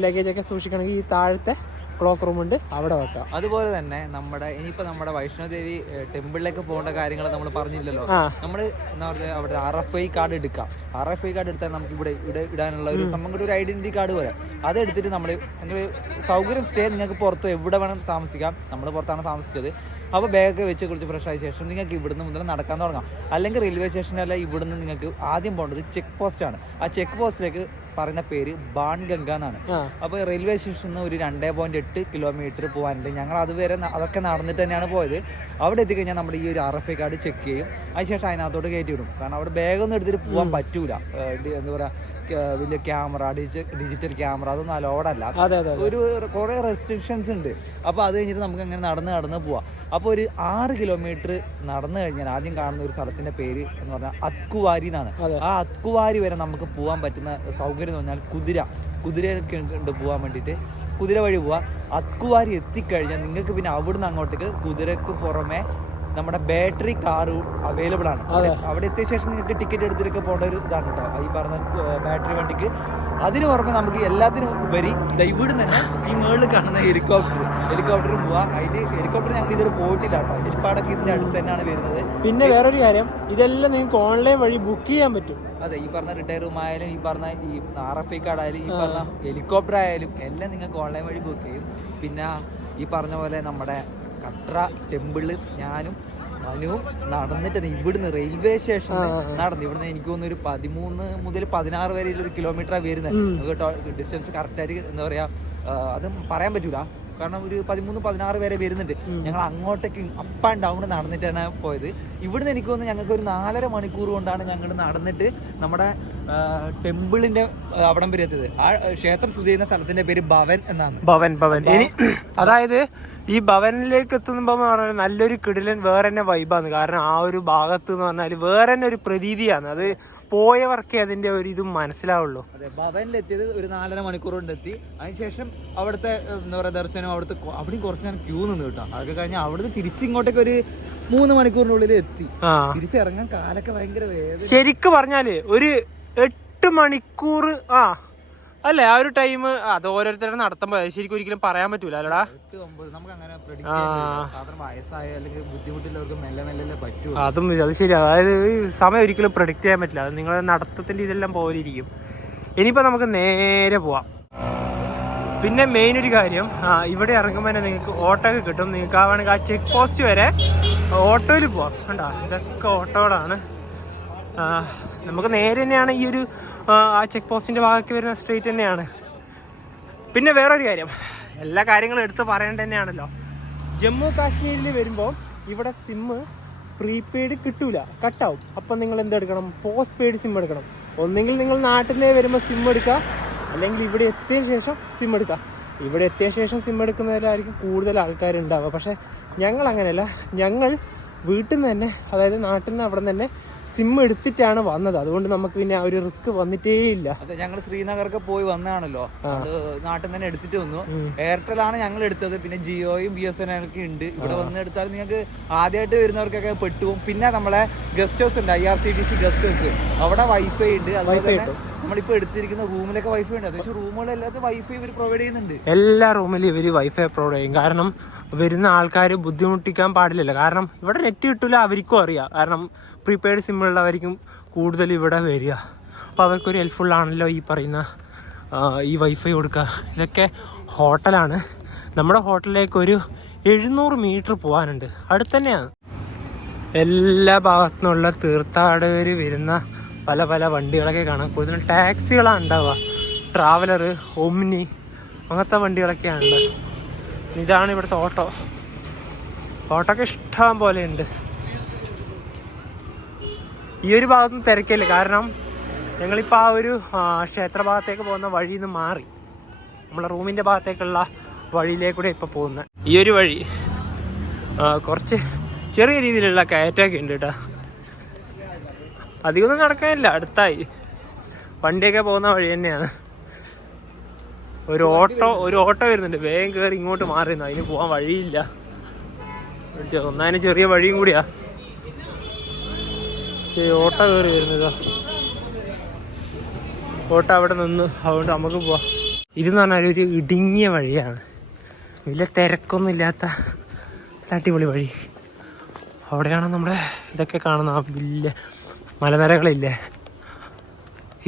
ലഗേജൊക്കെ സൂക്ഷിക്കണമെങ്കിൽ ഈ താഴത്തെ ക്ലോക്ക് റൂം ഉണ്ട്, അവിടെ വെക്കാം. അതുപോലെ തന്നെ ഇനിയിപ്പോൾ നമ്മുടെ വൈഷ്ണോദേവി ടെമ്പിളിലേക്ക് പോകേണ്ട കാര്യങ്ങൾ നമ്മൾ പറഞ്ഞില്ലല്ലോ. നമ്മൾ എന്താ പറയുക, അവിടെ RFI കാർഡ് എടുക്കാം. RFI കാർഡ് എടുത്താൽ നമുക്ക് ഇവിടെ ഇടാനുള്ള ഒരു ഒരു ഐഡന്റിറ്റി കാർഡ് പോലെ അതെടുത്തിട്ട് നമ്മൾ സൗകര്യം സ്റ്റേ നിങ്ങൾക്ക് പുറത്ത് എവിടെ വേണം താമസിക്കാം. നമ്മൾ പുറത്താണ് താമസിച്ചത്. അപ്പോൾ ബാഗൊക്കെ വെച്ച് കുറിച്ച് ഫ്രഷ് ആയ ശേഷം നിങ്ങൾക്ക് ഇവിടുന്ന് മുതൽ നടക്കാൻ തുടങ്ങാം. അല്ലെങ്കിൽ റെയിൽവേ സ്റ്റേഷനല്ല, ഇവിടുന്ന് നിങ്ങൾക്ക് ആദ്യം പോകേണ്ടത് ചെക്ക് പോസ്റ്റാണ്. ആ ചെക്ക് പോസ്റ്റിലേക്ക് പറയുന്ന പേര് ബാൺഗംഗ എന്നാണ്. അപ്പോൾ റെയിൽവേ സ്റ്റേഷനിൽ നിന്ന് ഒരു 2.8 കിലോമീറ്റർ പോകാനുണ്ട്. ഞങ്ങൾ അതുവരെ അതൊക്കെ നടന്നിട്ട് തന്നെയാണ് പോയത്. അവിടെ എത്തിക്കഴിഞ്ഞാൽ നമ്മുടെ ഈ ഒരു RFI കാർഡ് ചെക്ക് ചെയ്യും. അതിനുശേഷം അതിനകത്തോട്ട് കയറ്റി വിടും. കാരണം അവിടെ ബാഗൊന്നും എടുത്തിട്ട് പോകാൻ പറ്റൂല. എന്താ പറയുക, വലിയ ക്യാമറ, ഡിജിറ്റൽ ക്യാമറ അതൊന്നും അലോഡല്ല. ഒരു കുറേ റെസ്ട്രിക്ഷൻസ് ഉണ്ട്. അപ്പോൾ അത് കഴിഞ്ഞിട്ട് നമുക്ക് അങ്ങനെ നടന്ന് പോവാം. അപ്പോൾ ഒരു 6 കിലോമീറ്റർ നടന്നു കഴിഞ്ഞാൽ ആദ്യം കാണുന്ന ഒരു സ്ഥലത്തിന്റെ പേര് എന്ന് പറഞ്ഞാൽ അത്കുവാരി എന്നാണ്. ആ അത്കുവാരി വരെ നമുക്ക് പോകാൻ പറ്റുന്ന സൗകര്യം എന്ന് പറഞ്ഞാൽ കുതിരയൊക്കെ ഉണ്ട് പോകാൻ വേണ്ടിയിട്ട്. കുതിര വഴി പോവാം. അത്കുവാരി എത്തിക്കഴിഞ്ഞാൽ നിങ്ങൾക്ക് പിന്നെ അവിടുന്ന് അങ്ങോട്ടേക്ക് കുതിരക്ക് പുറമെ നമ്മുടെ ബാറ്ററി കാറും അവൈലബിൾ ആണ്. അവിടെ എത്തിയ ശേഷം നിങ്ങൾക്ക് ടിക്കറ്റ് എടുത്തിട്ടൊക്കെ പോകേണ്ട ഒരു ഇതാണ് കേട്ടോ ഈ പറഞ്ഞ ബാറ്ററി വണ്ടിക്ക്. അതിന് പുറമെ നമുക്ക് എല്ലാത്തിനും ഉപരി ഇവിടുന്ന് തന്നെ ഈ മുകളിൽ കാണുന്ന ഹെലികോപ്റ്ററും പോവാം. ഹെലികോപ്റ്റർ ഞങ്ങൾ ഇതുവരെ പോയിട്ടില്ല കേട്ടോ. ഹെലിപ്പാടൊക്കെ ഇതിന്റെ അടുത്ത് തന്നെയാണ് വരുന്നത്. പിന്നെ വേറൊരു കാര്യം, ഇതെല്ലാം നിങ്ങൾക്ക് ഓൺലൈൻ വഴി ബുക്ക് ചെയ്യാൻ പറ്റും. അതെ, ഈ പറഞ്ഞ റിട്ടയർ റൂം ആയാലും ഈ പറഞ്ഞ ഈ RFI കാർഡ് ആയാലും ഈ പറഞ്ഞ ഹെലികോപ്റ്റർ ആയാലും എല്ലാം നിങ്ങൾക്ക് ഓൺലൈൻ വഴി ബുക്ക് ചെയ്യും. പിന്നെ ഈ പറഞ്ഞ പോലെ നമ്മുടെ കട്ര ടെമ്പിളിൽ ഞാനും മനുവും നടന്നിട്ട് ഇവിടുന്ന് റെയിൽവേ സ്റ്റേഷനിൽ നടന്നു. ഇവിടുന്ന് എനിക്ക് തോന്നുന്നു ഒരു 13 മുതൽ 16 വരെ ഒരു കിലോമീറ്ററാണ് വരുന്നത്. നമുക്ക് ഡിസ്റ്റൻസ് കറക്റ്റായിട്ട് എന്താ പറയുക അത് പറയാൻ പറ്റൂല. കാരണം ഒരു 13-16 പേരെ വരുന്നുണ്ട്. ഞങ്ങൾ അങ്ങോട്ടേക്ക് അപ്പ് ആൻഡ് ഡൗൺ നടന്നിട്ടാണ് പോയത്. ഇവിടുന്ന് എനിക്ക് തോന്നുന്നു ഞങ്ങൾക്ക് ഒരു 4.5 മണിക്കൂർ കൊണ്ടാണ് ഞങ്ങൾ നടന്നിട്ട് നമ്മുടെ ടെമ്പിളിന്റെ അവിടം വരെ എത്തിയത്. ആ ക്ഷേത്രം സ്ഥിതി ചെയ്യുന്ന സ്ഥലത്തിന്റെ പേര് ഭവൻ എന്നാണ്. ഭവൻ ഇനി അതായത് ഈ ഭവനിലേക്ക് എത്തുമ്പോൾ പറഞ്ഞാൽ നല്ലൊരു കിടിലൻ വേറെ തന്നെ വൈബാണ്. കാരണം ആ ഒരു ഭാഗത്ത് എന്ന് പറഞ്ഞാൽ വേറെ തന്നെ ഒരു പ്രതീതിയാണ്. അത് പോയവർക്കേ അതിന്റെ ഒരു ഇതും മനസ്സിലാവുള്ളൂ. അതെ, ഭവനിലെത്തിയത് ഒരു 4.5 മണിക്കൂർ കൊണ്ട് എത്തി. അതിനുശേഷം അവിടുത്തെ എന്താ പറയുക ദർശനം അവിടെയും കുറച്ച് ഞാൻ ക്യൂ നിന്ന് കിട്ടാം. അതൊക്കെ കഴിഞ്ഞാൽ അവിടുന്ന് തിരിച്ചിങ്ങോട്ടേക്ക് ഒരു 3 മണിക്കൂറിനുള്ളിൽ എത്തി. തിരിച്ചിറങ്ങാൻ കാലൊക്കെ ഭയങ്കര വേദന. ശരിക്കും പറഞ്ഞാല് ഒരു 8 മണിക്കൂർ അല്ലേ ആ ഒരു ടൈം. അത് ഓരോരുത്തരുടെ നടത്തുമ്പോ ശരിക്കും ഒരിക്കലും പറയാൻ പറ്റൂല അല്ലടാ. 8-9 നമുക്ക് അങ്ങനെ സാധാരണ വയസ്സായ അല്ലെങ്കിൽ ബുദ്ധിമുട്ടുള്ളവർക്ക് മെല്ലെ മെല്ലെ പറ്റൂ. അത് ശരി. അതായത് ഈ സമയം ഒരിക്കലും പ്രഡിക്റ്റ് ചെയ്യാൻ പറ്റില്ല. അത് നിങ്ങളെ നടത്തത്തിന്റെ ഇതെല്ലാം പോലെ ഇരിക്കും. ഇനിയിപ്പോ നമുക്ക് നേരെ പോവാം. പിന്നെ മെയിൻ ഒരു കാര്യം, ഇവിടെ ഇറങ്ങുമ്പോൾ തന്നെ നിങ്ങൾക്ക് ഓട്ടോ ഒക്കെ കിട്ടും. നിങ്ങൾക്ക് ആണെങ്കിൽ ആ ചെക്ക് പോസ്റ്റ് വരെ ഓട്ടോയിൽ പോവാം. കണ്ടോ, ഇതൊക്കെ ഓട്ടോകളാണ്. നമുക്ക് നേരെ തന്നെയാണ് ഈ ഒരു ആ ചെക്ക് പോസ്റ്റിന്റെ ഭാഗത്ത് വരുന്ന സ്ട്രീറ്റ് തന്നെയാണ്. പിന്നെ വേറൊരു കാര്യം, എല്ലാ കാര്യങ്ങളും എടുത്ത് പറയേണ്ട തന്നെയാണല്ലോ. ജമ്മു കാശ്മീരിൽ വരുമ്പോൾ ഇവിടെ സിമ്മ് പ്രീപെയ്ഡ് കിട്ടൂല, കട്ടാവും. അപ്പം നിങ്ങൾ എന്തെടുക്കണം? പോസ്റ്റ് പെയ്ഡ് സിം എടുക്കണം. ഒന്നെങ്കിൽ നിങ്ങൾ നാട്ടിൽ നിന്ന് വരുമ്പോൾ സിം എടുക്കുക, അല്ലെങ്കിൽ ഇവിടെ എത്തിയ ശേഷം സിം എടുക്കുക. ഇവിടെ എത്തിയ ശേഷം സിം എടുക്കുന്നതിലായിരിക്കും കൂടുതൽ ആൾക്കാരുണ്ടാവുക. പക്ഷേ ഞങ്ങൾ അങ്ങനെയല്ല. ഞങ്ങൾ വീട്ടിൽ നിന്ന് തന്നെ, അതായത് നാട്ടിൽ നിന്ന് അവിടെ നിന്ന് തന്നെ സിം എടുത്തിട്ടാണ് വന്നത്. അതുകൊണ്ട് നമുക്ക് പിന്നെ ആ ഒരു റിസ്ക് വന്നിട്ടേ ഇല്ല. അതെ, ഞങ്ങൾ ശ്രീനഗറൊക്കെ പോയി വന്നതാണല്ലോ, നാട്ടിൽ തന്നെ എടുത്തിട്ട് വന്നു. എയർടെൽ ആണ് ഞങ്ങൾ എടുത്തത്. പിന്നെ ജിയോയും BSNL ഒക്കെ ഉണ്ട്. ഇവിടെ വന്ന് എടുത്താൽ നിങ്ങൾക്ക് ആദ്യമായിട്ട് വരുന്നവർക്കൊക്കെ പെട്ടുപോകും. പിന്നെ നമ്മളെ ഗസ്റ്റ് ഹൗസ് ഉണ്ട്, IRCTC ഗസ്റ്റ് ഹൗസ്. അവിടെ വൈഫൈ ഉണ്ട്. അതുപോലെ നമ്മളിപ്പോ എടുത്തിരിക്കുന്ന റൂമിലൊക്കെ വൈഫൈ ഉണ്ട്. അത്യാവശ്യം റൂമുകളെല്ലാത്തും വൈഫൈ ഇവർ പ്രൊവൈഡ് ചെയ്യുന്നുണ്ട്. എല്ലാ റൂമിലും ഇവർ വൈഫൈ പ്രൊവൈഡ് ചെയ്യും. കാരണം വരുന്ന ആൾക്കാർ ബുദ്ധിമുട്ടിക്കാൻ പാടില്ലല്ലോ. കാരണം ഇവിടെ നെറ്റ് കിട്ടില്ല, അവർക്കും അറിയാം. കാരണം പ്രീപെയ്ഡ് സിമ്മുള്ളവർക്കും കൂടുതൽ ഇവിടെ വരിക. അപ്പോൾ അവർക്കൊരു ഹെൽപ്ഫുള്ളാണല്ലോ ഈ പറയുന്ന ഈ വൈഫൈ കൊടുക്കുക. ഇതൊക്കെ ഹോട്ടലാണ്. നമ്മുടെ ഹോട്ടലിലേക്ക് ഒരു 700 മീറ്റർ പോകാനുണ്ട്. അടുത്ത് തന്നെയാണ്. എല്ലാ ഭാഗത്തു നിന്നുള്ള തീർത്ഥാടകർ വരുന്ന പല പല വണ്ടികളൊക്കെ കാണാം. കൂടുതലും ടാക്സികളാണ് ഉണ്ടാവുക. ട്രാവലർ, ഒമ്നി അങ്ങനത്തെ വണ്ടികളൊക്കെയാണ് ഉള്ളത്. ഇതാണ് ഇവിടുത്തെ ഓട്ടോ. ഒക്കെ ഇഷ്ടം പോലെ ഉണ്ട്. ഈ ഒരു ഭാഗത്തുനിന്ന് തിരക്കില്ല. കാരണം ഞങ്ങളിപ്പോൾ ആ ഒരു ക്ഷേത്ര ഭാഗത്തേക്ക് പോകുന്ന വഴിയിൽ നിന്ന് മാറി നമ്മളെ റൂമിൻ്റെ ഭാഗത്തേക്കുള്ള വഴിയിലേക്കൂടെ ഇപ്പോൾ പോകുന്നത്. ഈ ഒരു വഴി കുറച്ച് ചെറിയ രീതിയിലുള്ള കയറ്റമൊക്കെ ഉണ്ട് കേട്ടോ. അധികമൊന്നും നടക്കാനില്ല, അടുത്തായി. വണ്ടിയൊക്കെ പോകുന്ന വഴി തന്നെയാണ്. ഒരു ഓട്ടോ വരുന്നുണ്ട്. വേഗം കയറി ഇങ്ങോട്ട് മാറിയിരുന്നു. അതിന് പോകാൻ വഴിയില്ല. ഒന്നതിന് ചെറിയ വഴിയും കൂടിയാ. ഓട്ടോ കയറി വരുന്നതാ. ഓട്ടോ അവിടെ നിന്ന്, അതുകൊണ്ട് നമുക്ക് പോവാം. ഇതെന്ന് പറഞ്ഞാൽ ഒരു ഇടുങ്ങിയ വഴിയാണ്. വലിയ തിരക്കൊന്നും ഇല്ലാത്ത അടിപൊളി വഴി. അവിടെയാണ് നമ്മുടെ ഇതൊക്കെ കാണുന്ന ആ വലിയ മലനിരകളില്ലേ.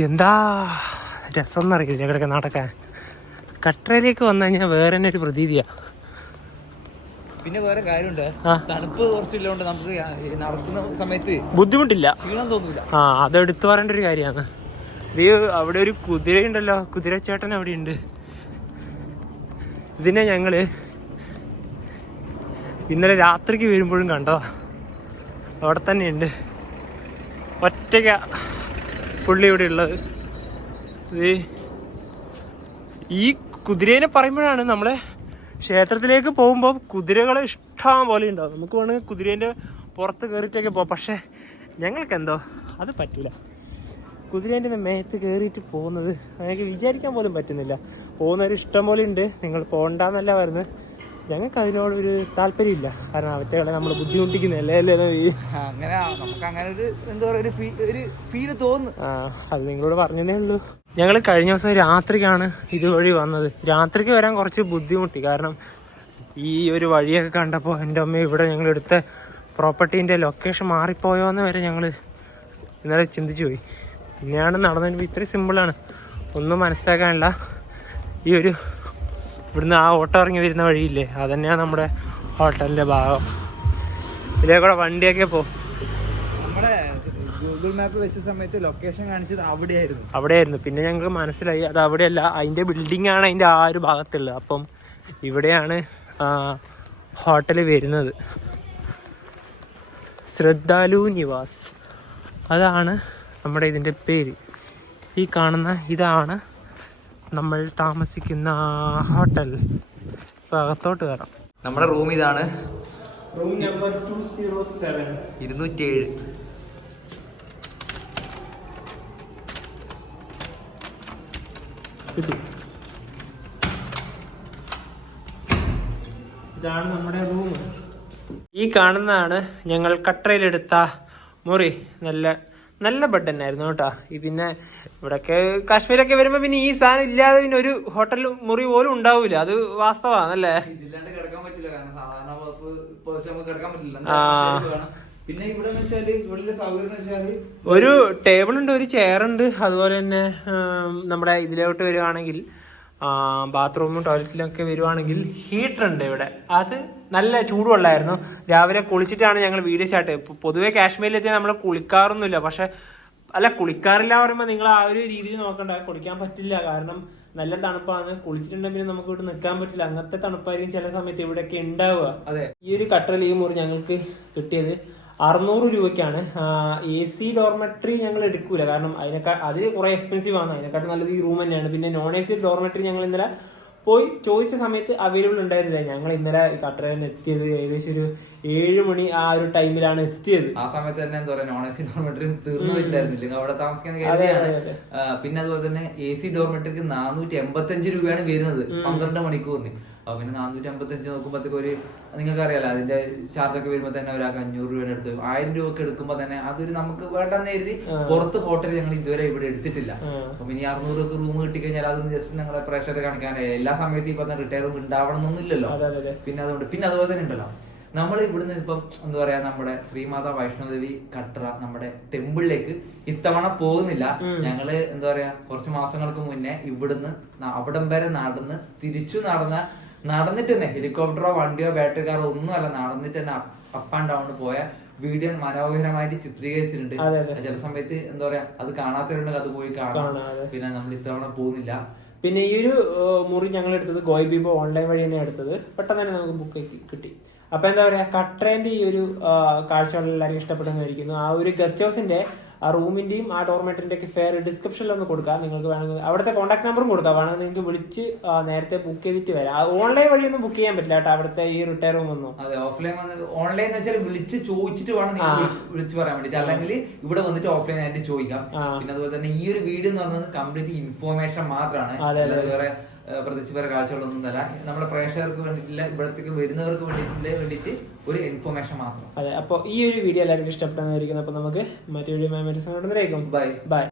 എന്താ രസം എന്നറിയില്ല ഇവിടെയൊക്കെ നടക്കാൻ. കട്ടറയിലേക്ക് വന്നു കഴിഞ്ഞാൽ വേറെ തന്നെ ഒരു പ്രതീതിയാണ്. പിന്നെ വേറെ കാര്യമുണ്ട്, തണുപ്പ് കുറച്ചില്ലോണ്ട് നമുക്ക് നടക്കുന്ന സമയത്ത് ബുദ്ധിമുട്ടില്ല, ക്ഷീണം തോന്നില്ല. അത് എടുത്തു പറയേണ്ട ഒരു കാര്യമാണ്. ഇത് അവിടെ ഒരു കുതിരയുണ്ടല്ലോ, കുതിരച്ചേട്ടൻ അവിടെ ഉണ്ട്. ഇതിനെ ഞങ്ങള് ഇന്നലെ രാത്രിക്ക് വരുമ്പോഴും കണ്ടതാ. അവിടെ തന്നെയുണ്ട്. ഒറ്റയ്ക്ക പുള്ളി ഇവിടെ ഉള്ളത്. ഈ കുതിരേനെ പറയുമ്പോഴാണ് നമ്മളെ ക്ഷേത്രത്തിലേക്ക് പോകുമ്പോൾ കുതിരകൾ ഇഷ്ടം പോലെ ഉണ്ടാവും. നമുക്ക് വേണമെങ്കിൽ കുതിരേൻ്റെ പുറത്ത് കയറിയിട്ടൊക്കെ പോകാം. പക്ഷേ ഞങ്ങൾക്കെന്തോ അത് പറ്റില്ല. കുതിരേൻ്റെ മേത്ത് കയറിയിട്ട് പോകുന്നത് ഞങ്ങൾക്ക് വിചാരിക്കാൻ പോലും പറ്റുന്നില്ല. പോകുന്നവർ ഇഷ്ടം പോലെ ഉണ്ട്. നിങ്ങൾ പോകണ്ടെന്നല്ല വരുന്നത്. ഞങ്ങൾക്ക് അതിനോടൊരു താല്പര്യമില്ല. കാരണം അവറ്റകളെ നമ്മൾ ബുദ്ധിമുട്ടിക്കുന്നല്ലേ. അങ്ങനെ നമുക്ക് അങ്ങനെ ഒരു എന്താ പറയുക ഒരു ഫീല് തോന്നുന്നു. അത് നിങ്ങളോട് പറഞ്ഞതേ ഉള്ളൂ. ഞങ്ങൾ കഴിഞ്ഞ ദിവസം രാത്രിക്കാണ് ഇതുവഴി വന്നത്. രാത്രിക്ക് വരാൻ കുറച്ച് ബുദ്ധിമുട്ടി. കാരണം ഈ ഒരു വഴിയൊക്കെ കണ്ടപ്പോൾ എൻ്റെ അമ്മ ഇവിടെ ഞങ്ങൾ എടുത്ത പ്രോപ്പർട്ടീൻ്റെ ലൊക്കേഷൻ മാറിപ്പോയോ എന്ന് വരെ ഞങ്ങൾ ഇന്നലെ ചിന്തിച്ചു പോയി. പിന്നെയാണ് നടന്നതിന് ഇത്രയും സിമ്പിളാണ്, ഒന്നും മനസ്സിലാക്കാനില്ല. ഈ ഒരു ഇവിടുന്ന് ആ ഓട്ടോ ഇറങ്ങി വരുന്ന വഴിയില്ലേ, അതന്നെയാണ് നമ്മുടെ ഹോട്ടലിൻ്റെ ഭാഗം. ഇതിലേക്കൂടെ വണ്ടിയൊക്കെ പോകും. നമ്മുടെ ഗൂഗിൾ മാപ്പ് വെച്ച സമയത്ത് ലൊക്കേഷൻ കാണിച്ചത് അവിടെയായിരുന്നു. പിന്നെ ഞങ്ങൾക്ക് മനസ്സിലായി അത് അവിടെയല്ല, അതിൻ്റെ ബിൽഡിംഗ് ആണ് അതിൻ്റെ ആ ഒരു ഭാഗത്തുള്ളത്. അപ്പം ഇവിടെയാണ് ഹോട്ടൽ വരുന്നത്. ശ്രദ്ധാലു നിവാസ് അതാണ് നമ്മുടെ ഇതിൻ്റെ പേര്. ഈ കാണുന്ന ഇതാണ് നമ്മൾ താമസിക്കുന്ന ഹോട്ടൽ. ഇപ്പോൾ അകത്തോട്ട് കയറാം. നമ്മുടെ റൂം ഇതാണ്, റൂം നമ്പർ 207. 207. ഇതാണ് നമ്മുടെ റൂം. ഈ കാണുന്നതാണ് ഞങ്ങൾ കട്രയിലെടുത്ത മുറി. നല്ല നല്ല ബെഡ് തന്നെയായിരുന്നു കേട്ടോ. ഈ പിന്നെ ഇവിടൊക്കെ കാശ്മീരൊക്കെ വരുമ്പോ പിന്നെ ഈ സാധനം ഇല്ലാതെ പിന്നെ ഒരു ഹോട്ടൽ മുറി പോലും ഉണ്ടാവൂല. അത് വാസ്തവാണല്ലേ. ഇതില്ലാണ്ട് കിടക്കാൻ പറ്റില്ല, കാരണം സാധാരണ നമുക്ക് കിടക്കാൻ പറ്റില്ല. പിന്നെ ഇവിടെ ഇവിടെ സൗകര്യം വെച്ചാല് ഒരു ടേബിൾ ഉണ്ട്, ഒരു ചെയർ ഉണ്ട്. അതുപോലെ തന്നെ നമ്മുടെ ഇതിലോട്ട് വരുവാണെങ്കിൽ ബാത്റൂമും ടോയ്ലറ്റിലൊക്കെ വരുവാണെങ്കിൽ ഹീറ്റർ ഉണ്ട് ഇവിടെ. അത് നല്ല ചൂടുവെള്ളമായിരുന്നു. രാവിലെ കുളിച്ചിട്ടാണ് ഞങ്ങൾ വീഡിയോ സ്റ്റാർട്ട്. പൊതുവെ കാശ്മീരിൽ വെച്ചാൽ നമ്മൾ കുളിക്കാറൊന്നുമില്ല. പക്ഷെ അല്ല, കുളിക്കാറില്ല പറയുമ്പോൾ നിങ്ങൾ ആ ഒരു രീതിയിൽ നോക്കണ്ട. കുളിക്കാൻ പറ്റില്ല, കാരണം നല്ല തണുപ്പാണ്. കുളിച്ചിട്ടുണ്ടെങ്കിൽ പിന്നെ നമുക്ക് ഇവിടെ നിൽക്കാൻ പറ്റില്ല. അങ്ങനത്തെ തണുപ്പായിരിക്കും ചില സമയത്ത് ഇവിടെയൊക്കെ ഉണ്ടാവുക. ഈ ഒരു കട്ടറിൽ ഈ മുറി ഞങ്ങൾക്ക് കിട്ടിയത് 600 രൂപയ്ക്കാണ്. AC ഡോർമെട്രി ഞങ്ങൾ എടുക്കൂല, കാരണം അത് കുറെ എക്സ്പെൻസീവ് ആണ്. അതിനെക്കാട്ടും നല്ലത് ഈ റൂം തന്നെയാണ്. പിന്നെ non-AC ഡോർമെട്രി ഞങ്ങൾ ഇന്നലെ പോയി ചോദിച്ച സമയത്ത് അവൈലബിൾ ഉണ്ടായിരുന്നില്ല. ഞങ്ങൾ ഇന്നലെ കട്ടറിൽ എത്തിയത് ഏകദേശം ഒരു 7 മണി ആ ഒരു ടൈമിലാണ് എത്തിയത്. ആ സമയത്ത് തന്നെ എന്താ പറയാ, non-AC ഡോർമെട്രി തീർന്നു പോയിട്ടായിരുന്നില്ല അവിടെ താമസിക്കാൻ. പിന്നെ അതുപോലെ തന്നെ AC ഡോർമെട്രിക്ക് 485 രൂപയാണ് വരുന്നത് 12 മണിക്കൂറിന്. അപ്പൊ പിന്നെ 455 നോക്കുമ്പോഴത്തേക്ക് ഒരു നിങ്ങൾക്ക് അറിയാലോ അതിന്റെ ചാർജ് ഒക്കെ വരുമ്പോ തന്നെ ഒരാൾക്ക് 500 രൂപ എടുത്ത് 1000 രൂപ ഒക്കെ എടുക്കുമ്പോ തന്നെ അതൊരു നമുക്ക് വേണ്ടെന്ന് കരുതി പുറത്ത് ഹോട്ടൽ ഞങ്ങൾ ഇതുവരെ ഇവിടെ എടുത്തിട്ടില്ല. അപ്പൊ ഇനി 600 രൂപ റൂം കിട്ടിക്കഴിഞ്ഞാൽ അതൊന്നും ജസ്റ്റ് ഞങ്ങളെ പ്രേക്ഷകരെ കാണിക്കാനായി. എല്ലാ സമയത്തും ഇപ്പൊ റിട്ടയർ ഉണ്ടാവണം എന്നൊന്നുമില്ലല്ലോ. പിന്നെ അതുകൊണ്ട് പിന്നെ അതുപോലെ തന്നെ ഉണ്ടല്ലോ, നമ്മൾ ഇവിടുന്ന് ഇപ്പം എന്താ പറയാ, നമ്മുടെ ശ്രീമാതാ വൈഷ്ണോദേവി കട്ര നമ്മുടെ ടെമ്പിളിലേക്ക് ഇത്തവണ പോകുന്നില്ല. ഞങ്ങള് എന്താ പറയാ, കുറച്ച് മാസങ്ങൾക്ക് മുന്നേ ഇവിടുന്ന് അവിടം വരെ തിരിച്ചു നടന്നിട്ട് തന്നെ, ഹെലികോപ്റ്ററോ വണ്ടിയോ ബാറ്ററി കാറോ ഒന്നും അല്ല, നടന്നിട്ട് തന്നെ അപ്പ് ആൻഡ് ഡൗൺ പോയ വീഡിയോ മനോഹരമായിട്ട് ചിത്രീകരിച്ചിട്ടുണ്ട്. ചില സമയത്ത് എന്താ പറയാ, അത് കാണാത്തവരുണ്ടെങ്കിൽ അത് പോയി കാണാം. പിന്നെ നമ്മൾ ഇത്തവണ പോകുന്നില്ല. പിന്നെ ഈ ഒരു മുറി ഞങ്ങൾ എടുത്തത് ഗോയിബിബോ ഓൺലൈൻ വഴി തന്നെ എടുത്തത്. പെട്ടെന്ന് തന്നെ നമുക്ക് ബുക്ക് കിട്ടി. അപ്പൊ എന്താ പറയാ, കട്രേന്റെ ഈ ഒരു കാഴ്ചകൾ എല്ലാവരും ഇഷ്ടപ്പെടുന്നതായിരിക്കുന്നു. ആ ഒരു ഗസ്റ്റ് ഹൗസിന്റെ ആ റൂമിന്റെയും ആ ഡോർമെറ്ററിന്റെ ഒക്കെ ഫെയർ ഡിസ്ക്രിപ്ഷനിൽ ഒന്ന് കൊടുക്കാം. നിങ്ങൾക്ക് വേണമെങ്കിൽ അവിടുത്തെ കോൺടാക്ട് നമ്പറും കൊടുക്കാം. വേണമെങ്കിൽ നിങ്ങൾക്ക് വിളിച്ച് നേരത്തെ ബുക്ക് ചെയ്തിട്ട് വരാം. ഓൺലൈൻ വഴി ഒന്നും ബുക്ക് ചെയ്യാൻ പറ്റില്ല കേട്ടോ അവിടുത്തെ ഈ റിട്ടയർ റൂം ഒന്നും. അതെ, ഓഫ്ലൈൻ ഓൺലൈൻ എന്ന് വെച്ചാൽ വിളിച്ച് ചോദിച്ചിട്ട് വേണം വിളിച്ച് പറയാൻ വേണ്ടിട്ട്. അല്ലെങ്കിൽ ഇവിടെ വന്നിട്ട് ഓഫ്ലൈൻ ആയിട്ട് ചോദിക്കാം. പിന്നെ അതുപോലെ തന്നെ ഈ ഒരു വീഡിയോ എന്ന് പറയുന്നത് കംപ്ലീറ്റ് ഇൻഫോർമേഷൻ മാത്രമാണ്. വേറെ പ്രത്യേകിച്ച് വേറെ കാഴ്ചകളൊന്നും അല്ല. നമ്മുടെ പ്രേക്ഷകർക്ക് വേണ്ടിയിട്ടില്ല, ഇവിടത്തേക്ക് വരുന്നവർക്ക് വേണ്ടിയിട്ട് ഒരു ഇൻഫോർമേഷൻ മാത്രം. അതെ, അപ്പോൾ ഈ ഒരു വീഡിയോ എല്ലാവർക്കും ഇഷ്ടപ്പെട്ടെന്നായിരിക്കും. അപ്പൊ നമുക്ക് മറ്റൊരു വീഡിയോ ബൈ.